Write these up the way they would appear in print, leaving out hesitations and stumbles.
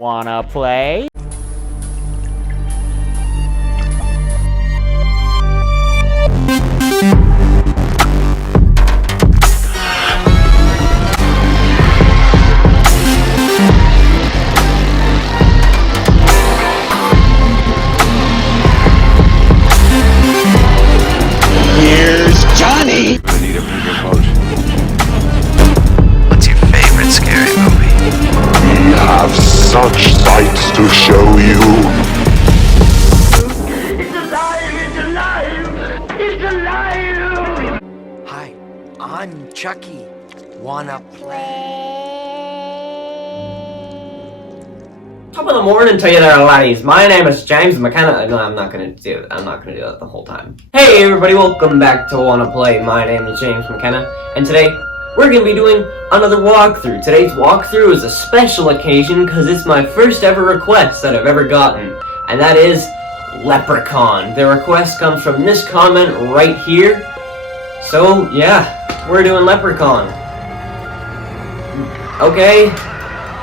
Wanna play? Here's Johnny! I need a bigger boat. What's your favorite scary movie? We have such sights to show you. It's alive! It's alive! It's alive! Hi, I'm Chucky. Wanna play? Top of the morning to you there, laddies. My name is James McKenna. No, I'm not gonna do that the whole time. Hey everybody, welcome back to Wanna Play. My name is James McKenna, and today we're gonna be doing another walkthrough. Today's walkthrough is a special occasion because it's my first ever request that I've ever gotten, and that is Leprechaun. The request comes from this comment right here. So yeah, we're doing Leprechaun. Okay.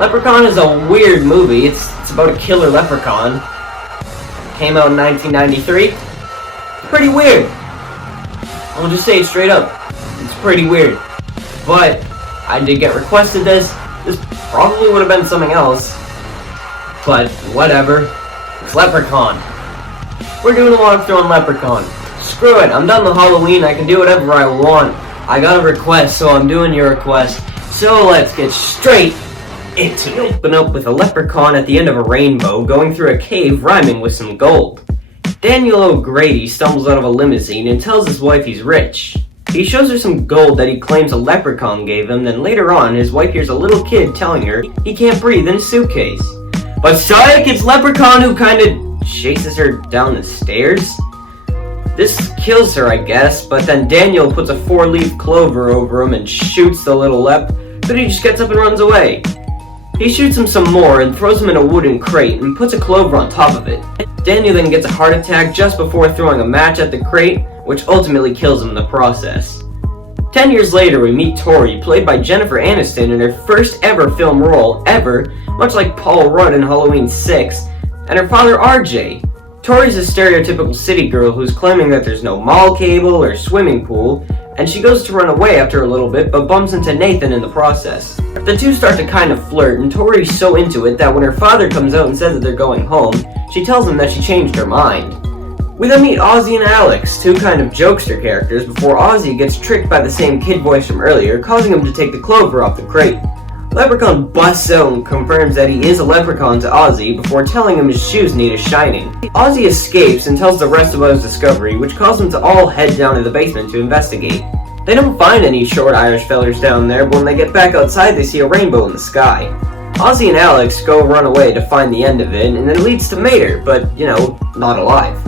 Leprechaun is a weird movie. It's about a killer leprechaun. Came out in 1993. Pretty weird. I'll just say it straight up. It's pretty weird. But I did get requested this. This probably would have been something else. But whatever. It's Leprechaun. We're doing a walkthrough on Leprechaun. Screw it. I'm done with Halloween. I can do whatever I want. I got a request, so I'm doing your request. So let's get straight into it. Open up with a leprechaun at the end of a rainbow going through a cave rhyming with some gold. Daniel O'Grady stumbles out of a limousine and tells his wife he's rich. He shows her some gold that he claims a leprechaun gave him, then later on his wife hears a little kid telling her he can't breathe in a suitcase. But psych, it's Leprechaun who kinda chases her down the stairs. This kills her, I guess, but then Daniel puts a 4-leaf clover over him and shoots the little lep, but he just gets up and runs away. He shoots him some more and throws him in a wooden crate and puts a clover on top of it. Daniel then gets a heart attack just before throwing a match at the crate, which ultimately kills him in the process. 10 years later, we meet Tori, played by Jennifer Aniston in her first ever film role ever, much like Paul Rudd in Halloween 6, and her father RJ. Tori's a stereotypical city girl who's claiming that there's no mall cable or swimming pool, and she goes to run away after a little bit but bumps into Nathan in the process. The two start to kind of flirt, and Tori's so into it that when her father comes out and says that they're going home, she tells him that she changed her mind. We then meet Ozzy and Alex, two kind of jokester characters, before Ozzy gets tricked by the same kid voice from earlier, causing him to take the clover off the crate. Leprechaun busts out and confirms that he is a leprechaun to Ozzy before telling him his shoes need a shining. Ozzy escapes and tells the rest about his discovery, which causes them to all head down to the basement to investigate. They don't find any short Irish fellers down there, but when they get back outside they see a rainbow in the sky. Ozzy and Alex go run away to find the end of it, and it leads to Mater, but, not alive.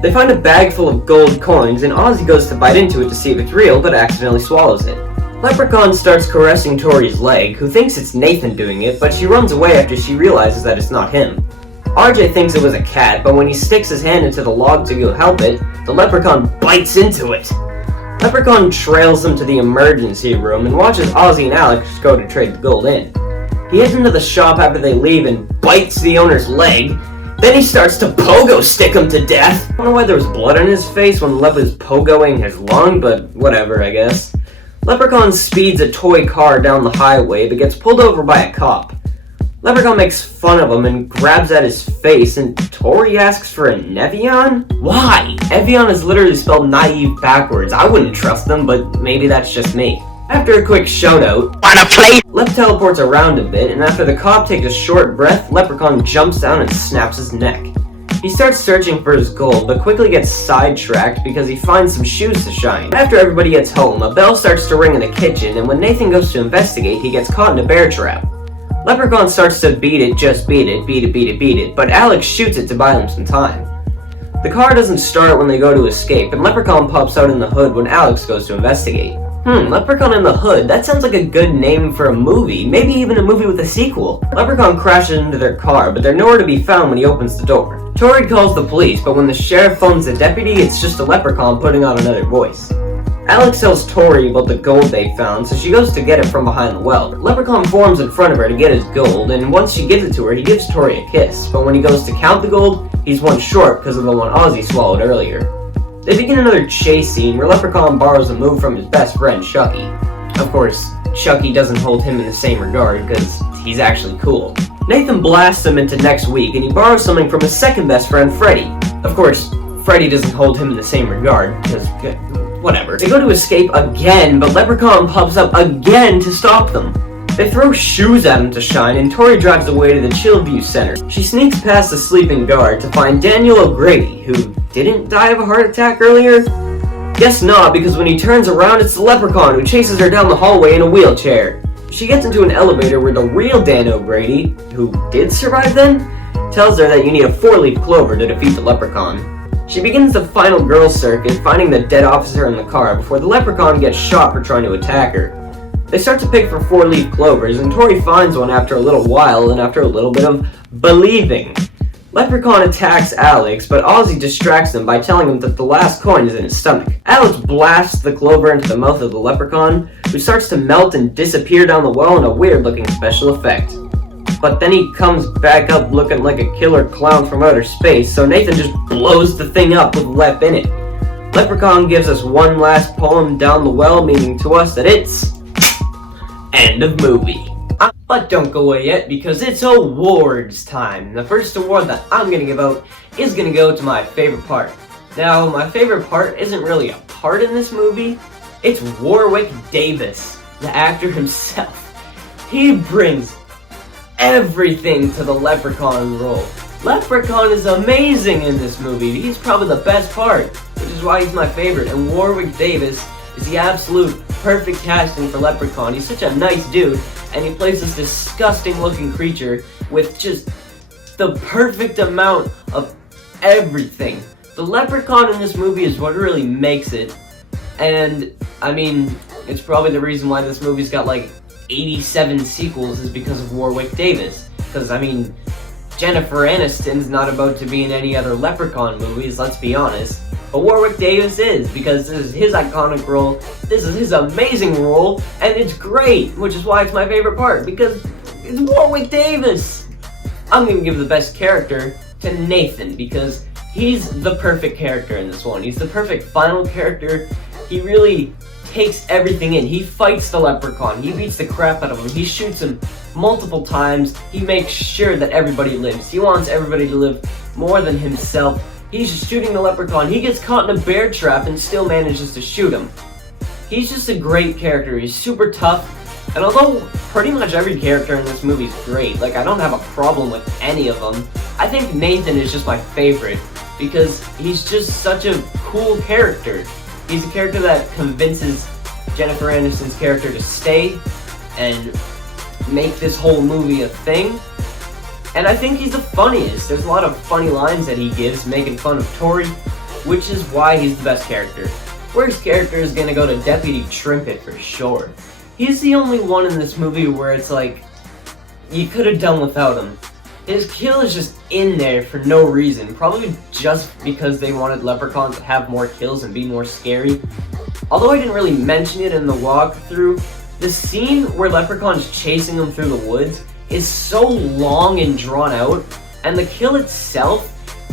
They find a bag full of gold coins, and Ozzy goes to bite into it to see if it's real, but accidentally swallows it. Leprechaun starts caressing Tori's leg, who thinks it's Nathan doing it, but she runs away after she realizes that it's not him. RJ thinks it was a cat, but when he sticks his hand into the log to go help it, the leprechaun bites into it. Leprechaun trails them to the emergency room and watches Ozzy and Alex go to trade the gold in. He heads into the shop after they leave and bites the owner's leg. Then he starts to pogo stick him to death. I don't know why there was blood on his face when Lep was pogoing his lung, but whatever, I guess. Leprechaun speeds a toy car down the highway but gets pulled over by a cop. Leprechaun makes fun of him and grabs at his face, and Tori asks for a Nevian? Why? Evian is literally spelled naive backwards. I wouldn't trust them, but maybe that's just me. After a quick shoutout, Wanna play? Lep teleports around a bit, and after the cop takes a short breath, Leprechaun jumps down and snaps his neck. He starts searching for his gold, but quickly gets sidetracked because he finds some shoes to shine. After everybody gets home, a bell starts to ring in the kitchen, and when Nathan goes to investigate, he gets caught in a bear trap. Leprechaun starts to beat it, but Alex shoots it to buy him some time. The car doesn't start when they go to escape, and Leprechaun pops out in the hood when Alex goes to investigate. Leprechaun in the Hood, that sounds like a good name for a movie, maybe even a movie with a sequel. Leprechaun crashes into their car, but they're nowhere to be found when he opens the door. Tori calls the police, but when the sheriff phones the deputy, it's just a leprechaun putting on another voice. Alex tells Tori about the gold they found, so she goes to get it from behind the well. Leprechaun forms in front of her to get his gold, and once she gives it to her, he gives Tori a kiss. But when he goes to count the gold, he's one short because of the one Ozzy swallowed earlier. They begin another chase scene where Leprechaun borrows a move from his best friend, Chucky. Of course, Chucky doesn't hold him in the same regard because he's actually cool. Nathan blasts him into next week, and he borrows something from his second best friend, Freddy. Of course, Freddy doesn't hold him in the same regard because... whatever. They go to escape again, but Leprechaun pops up again to stop them. They throw shoes at him to shine, and Tori drives away to the Chillview Center. She sneaks past the sleeping guard to find Daniel O'Grady, who didn't die of a heart attack earlier? Guess not, because when he turns around, it's the Leprechaun who chases her down the hallway in a wheelchair. She gets into an elevator where the real Dan O'Grady, who did survive then, tells her that you need a 4-leaf clover to defeat the Leprechaun. She begins the final girl circuit, finding the dead officer in the car before the Leprechaun gets shot for trying to attack her. They start to pick for 4-leaf clovers, and Tori finds one after a little while and after a little bit of believing. Leprechaun attacks Alex, but Ozzy distracts him by telling him that the last coin is in his stomach. Alex blasts the clover into the mouth of the Leprechaun, who starts to melt and disappear down the well in a weird-looking special effect. But then he comes back up looking like a killer clown from outer space, so Nathan just blows the thing up with Lep in it. Leprechaun gives us one last poem down the well, meaning to us that it's... end of movie. But don't go away yet, because it's awards time. The first award that I'm going to give out is going to go to my favorite part. Now, my favorite part isn't really a part in this movie. It's Warwick Davis, the actor himself. He brings everything to the Leprechaun role. Leprechaun is amazing in this movie. He's probably the best part, which is why he's my favorite. And Warwick Davis is the absolute perfect casting for Leprechaun. He's such a nice dude, and he plays this disgusting looking creature with just the perfect amount of everything. The Leprechaun in this movie is what really makes it, and I mean, it's probably the reason why this movie's got like 87 sequels is because of Warwick Davis. Because, I mean, Jennifer Aniston's not about to be in any other Leprechaun movies, let's be honest. But Warwick Davis is, because this is his iconic role, this is his amazing role, and it's great, which is why it's my favorite part, because it's Warwick Davis! I'm gonna give the best character to Nathan, because he's the perfect character in this one. He's the perfect final character. He really takes everything in. He fights the Leprechaun, he beats the crap out of him, he shoots him multiple times, he makes sure that everybody lives. He wants everybody to live more than himself. He's shooting the Leprechaun, he gets caught in a bear trap and still manages to shoot him. He's just a great character, he's super tough, and although pretty much every character in this movie is great, like I don't have a problem with any of them, I think Nathan is just my favorite, because he's just such a cool character. He's a character that convinces Jennifer Aniston's character to stay and make this whole movie a thing. And I think he's the funniest. There's a lot of funny lines that he gives, making fun of Tori, which is why he's the best character. Worst character is gonna go to Deputy Trinket for sure. He's the only one in this movie where it's like, you could have done without him. His kill is just in there for no reason, probably just because they wanted Leprechaun to have more kills and be more scary. Although I didn't really mention it in the walkthrough, the scene where Leprechaun's chasing him through the woods is so long and drawn out, and the kill itself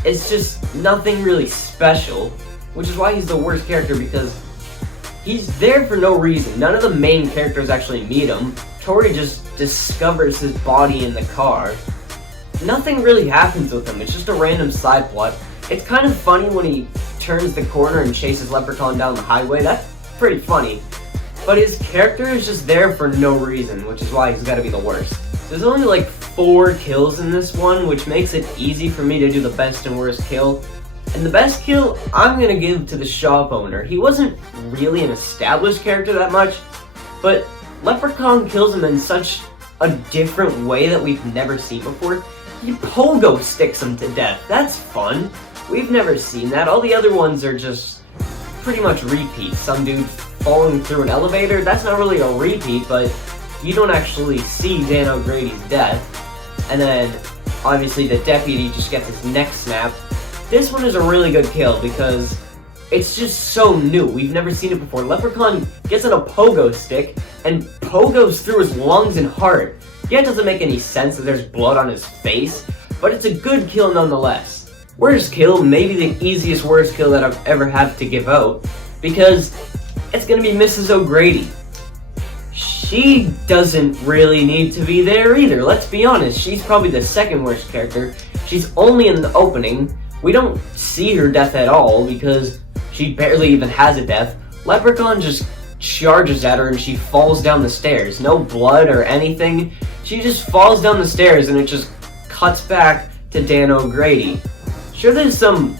is just nothing really special, which is why he's the worst character, because he's there for no reason. None of the main characters actually meet him. Tori just discovers his body in the car. Nothing really happens with him, it's just a random side plot. It's kind of funny when he turns the corner and chases Leprechaun down the highway, that's pretty funny. But his character is just there for no reason, which is why he's gotta be the worst. There's only like 4 kills in this one, which makes it easy for me to do the best and worst kill. And the best kill, I'm gonna give to the shop owner. He wasn't really an established character that much, but Leprechaun kills him in such a different way that we've never seen before. He pogo sticks him to death. That's fun. We've never seen that. All the other ones are just pretty much repeats. Some dude falling through an elevator, that's not really a repeat, but you don't actually see Dan O'Grady's death. And then, obviously, the deputy just gets his neck snapped. This one is a really good kill because it's just so new. We've never seen it before. Leprechaun gets on a pogo stick and pogos through his lungs and heart. Yeah, it doesn't make any sense that there's blood on his face, but it's a good kill nonetheless. Worst kill, maybe the easiest worst kill that I've ever had to give out, because it's gonna be Mrs. O'Grady. She doesn't really need to be there either, let's be honest. She's probably the second worst character. She's only in the opening. We don't see her death at all because she barely even has a death. Leprechaun just charges at her and she falls down the stairs. No blood or anything. She just falls down the stairs and it just cuts back to Dan O'Grady. Sure, there's some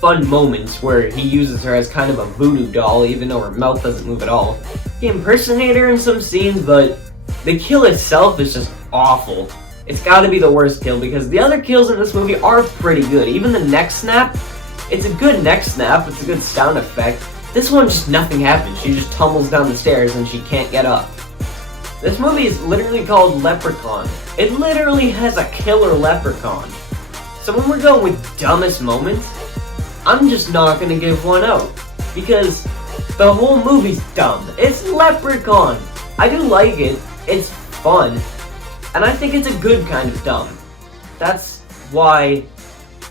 fun moments where he uses her as kind of a voodoo doll, even though her mouth doesn't move at all. He impersonates her in some scenes, but the kill itself is just awful. It's gotta be the worst kill, because the other kills in this movie are pretty good. Even the neck snap, it's a good neck snap, it's a good sound effect. This one, just nothing happens. She just tumbles down the stairs and she can't get up. This movie is literally called Leprechaun. It literally has a killer leprechaun. So when we're going with dumbest moments, I'm just not gonna give one out, because the whole movie's dumb. It's Leprechaun. I do like it. It's fun. And I think it's a good kind of dumb. That's why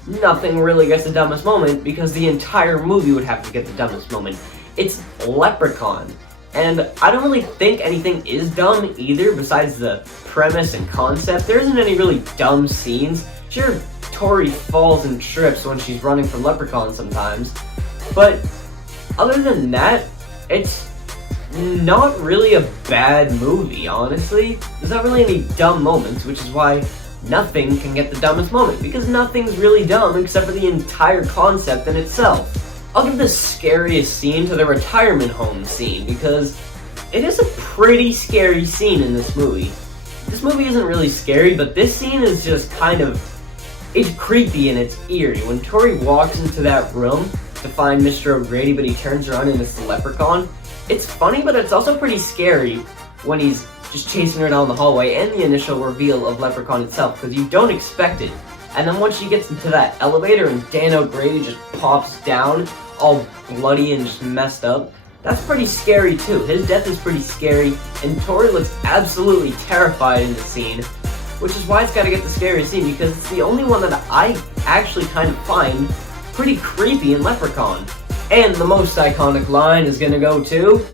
nothing really gets the dumbest moment, because the entire movie would have to get the dumbest moment. It's Leprechaun. And I don't really think anything is dumb either, besides the premise and concept. There isn't any really dumb scenes. Sure, Tori falls and trips when she's running from Leprechaun sometimes, but other than that, it's not really a bad movie, honestly. There's not really any dumb moments, which is why nothing can get the dumbest moment, because nothing's really dumb except for the entire concept in itself. I'll give the scariest scene to the retirement home scene, because it is a pretty scary scene in this movie. This movie isn't really scary, but this scene is just kind of, it's creepy and it's eerie. When Tori walks into that room to find Mr. O'Grady, but he turns around and it's the leprechaun, it's funny, but it's also pretty scary when he's just chasing her down the hallway, and the initial reveal of Leprechaun itself, because you don't expect it. And then once she gets into that elevator and Dan O'Grady just pops down, all bloody and just messed up, that's pretty scary too. His death is pretty scary, and Tori looks absolutely terrified in the scene, which is why it's gotta get the scariest scene, because it's the only one that I actually kind of find pretty creepy in Leprechaun. And the most iconic line is gonna go to...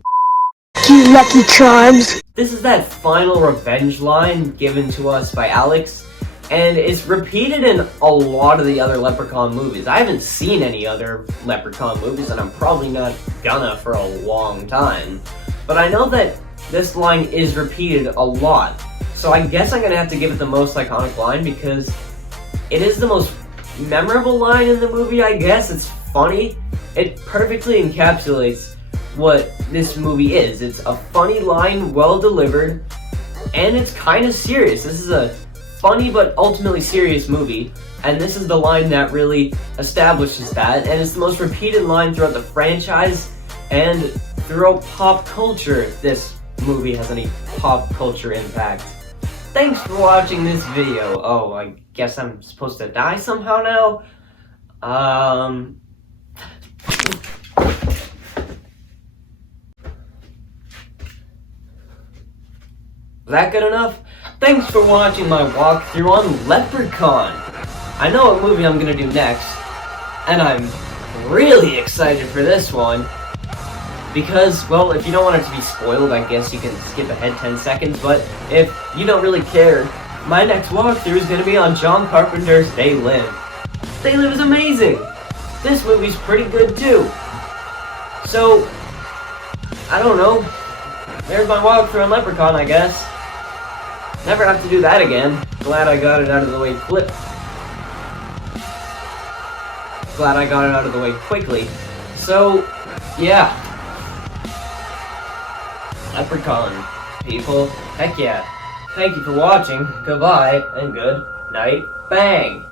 You lucky charms. This is that final revenge line given to us by Alex, and it's repeated in a lot of the other Leprechaun movies. I haven't seen any other Leprechaun movies, and I'm probably not gonna for a long time. But I know that this line is repeated a lot, so I guess I'm gonna have to give it the most iconic line, because it is the most memorable line in the movie, I guess. It's funny. It perfectly encapsulates what this movie is. It's a funny line, well delivered, and it's kind of serious. This is a funny but ultimately serious movie, and this is the line that really establishes that, and it's the most repeated line throughout the franchise and throughout pop culture, if this movie has any pop culture impact. Thanks for watching this video. Oh, I guess I'm supposed to die somehow now? Was that good enough? Thanks for watching my walkthrough on Leprechaun. I know what movie I'm gonna do next, and I'm really excited for this one, because, well, if you don't want it to be spoiled, I guess you can skip ahead 10 seconds, but if you don't really care, my next walkthrough is gonna be on John Carpenter's They Live. They Live is amazing! This movie's pretty good too. So, I don't know. There's my walkthrough on Leprechaun, I guess. Never have to do that again. Glad I got it out of the way Glad I got it out of the way quickly. So, yeah. Leprechaun, people. Heck yeah. Thank you for watching. Goodbye, and good night. Bang!